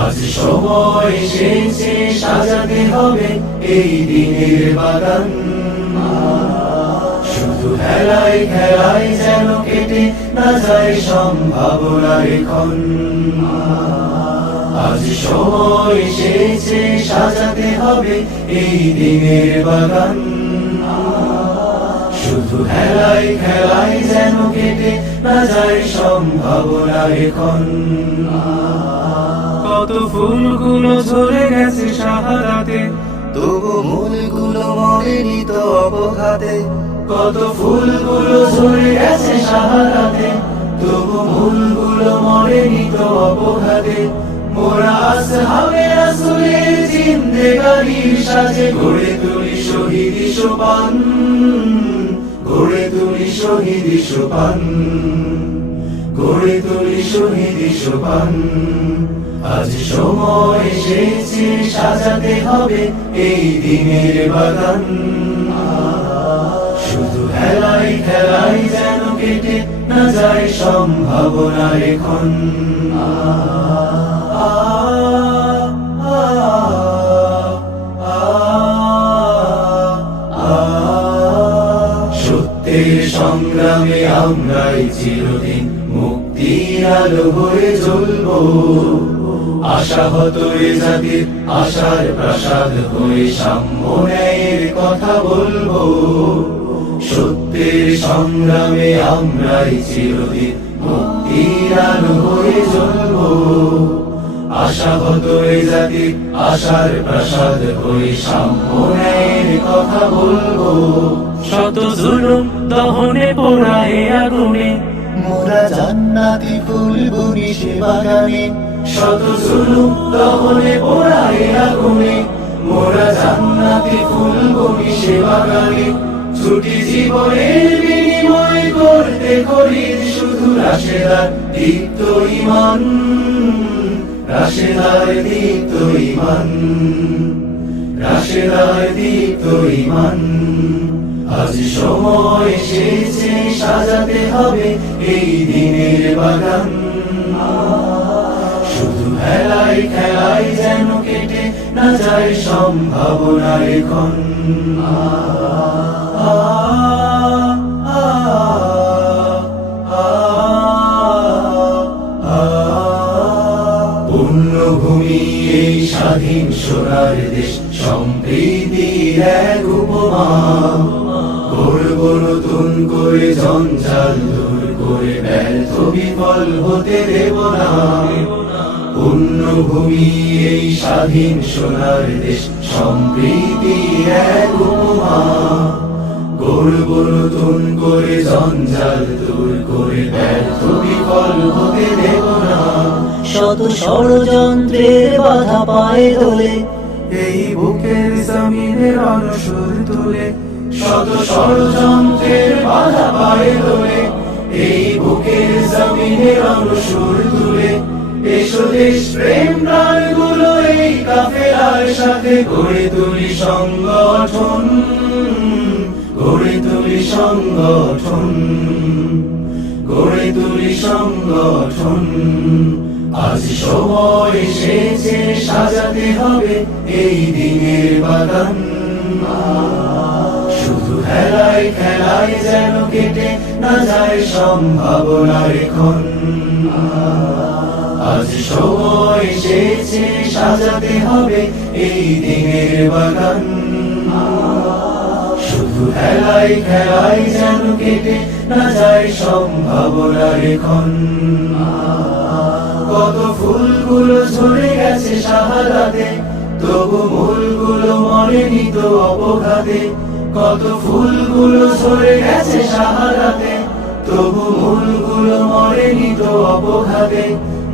আজ সময় এসেছে সাজাতে হবে এই দিনের বাগান, শুধু খেলায় খেলায় যেন কেটে না যায় সম্ভাবনার ক্ষণ। আজ সময় এসেছে সাজাতে হবে এই দিনের বাগান, শুধু খেলায় খেলায় যেন কেটে না যায় সম্ভাবনার ক্ষণ। কত ফুলগুলো ঝরে গেছে শাহাদাতে, তবু মূলগুলো মরেনি তো অবঘাতে। কত ফুলগুলো ঝরে গেছে শাহাদাতে, তবু মূলগুলো মরেনি তো অবঘাতে। মোরা আসহাবে রাসূলের জিন্দেগানির সাজে গড়ে তুলি শহীদি সোপান, গড়ে তুলি শহীদি সোপান, গড়ে তুলি শহীদি সোপান। আজ সময় এসেছে সাজাতে হবে এই দিনের বাগান, শুধু খেলায় খেলায় যেন কেটে না যায় সম্ভাবনার ক্ষণ। সত্যের সংগ্রামে আমরাই চিরদিন মুক্তির আলো হয়ে জ্বলবো, আশাহত এ জাতির আশার প্রাসাদ হয়ে সাম্য ন্যায়ের কথা বলবো। সত্যের সংগ্রামে আমরাই চিরদিন মুক্তির আলো হয়ে জ্বলবো, আশাহত এ জাতির আশার প্রাসাদ হয়ে সাম্য ন্যায়ের কথা বলবো। শত জুলুম দহনে পোড়ায় আগুনে, মোরা জান্নাতি ফুল বুনি সে বাগানে। শত জুলুম দহনে পোড়ায় আগুনে, মোরা জান্নাতি ফুল বুনি সে বাগানে। ছুটি জীবনের বিনিময় করতে খরিদ শুধু রাশেদার দীপ্ত ঈমান, রাশেদার দীপ্ত ঈমান, রাশেদার দীপ্ত ঈমান। আজ সময় এসেছে সাজাতে হবে এই দিনের বাগান, শুধু খেলায় খেলায় যেন কেটে না যায় সম্ভাবনার ক্ষণ। পুণ্যভূমি এই স্বাধীন সোনার দেশ, সম্প্রীতির এক উপমা। গড়ব নতুন করে জঞ্জাল দূর করে, ব্যর্থ বিফল হতে দেব না। পুণ্যভূমি এই স্বাধীন সোনার দেশ, সম্প্রীতির এক উপমা। গড়ব নতুন করে জঞ্জাল দূর করে, ব্যর্থ বিফল হতে দেব না। শত ষড়যন্ত্রের বাধা পায়ে দোলে, এই বুকের জমিনের অনসুর তুলে। শত ষড়যন্ত্রের বাধা পায়ে দোলে, এই বুকের জমিনের অনুসুর তুলে। এসো দেশ প্রেম প্রাণগুলো এই কাফেলার সাথে গড়ে তুলি সংগঠন, গড়ে তুলি সংগঠন, গড়ে তুলি সংগঠন। আজ সময় এসেছে সাজাতে হবে এই দিনের বাগান, শুধু খেলায় খেলায় যেন কেটে না যায় সম্ভাবনার ক্ষণ। আজ সময় এসেছে সাজাতে হবে এই দিনের বাগান, শুধু খেলায় খেলায় যেন কেটে না যায় সম্ভাবনার ক্ষণ। কত ফুলগুলো ঝরে গেছে শাহাদাতে, তবু মূলগুলো মরেনি তো অবঘাতে। কত ফুলগুলো ঝরে গেছে শাহাদাতে, তবু মূলগুলো মরেনি তো অবঘাতে।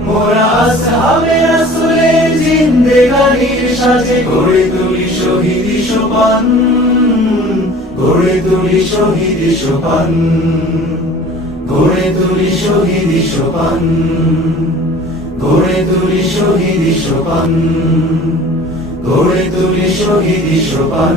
মোরা আসহাবে রাসূলের জিন্দেগানির সাজে গড়ে তুলি শহীদি সোপান, গড়ে তুলি শহীদি সোপান, গড়ে তুলি শহীদি সোপান। গড়ে তুলি শহীদি সোপান, গড়ে তুলি শহীদি সোপান।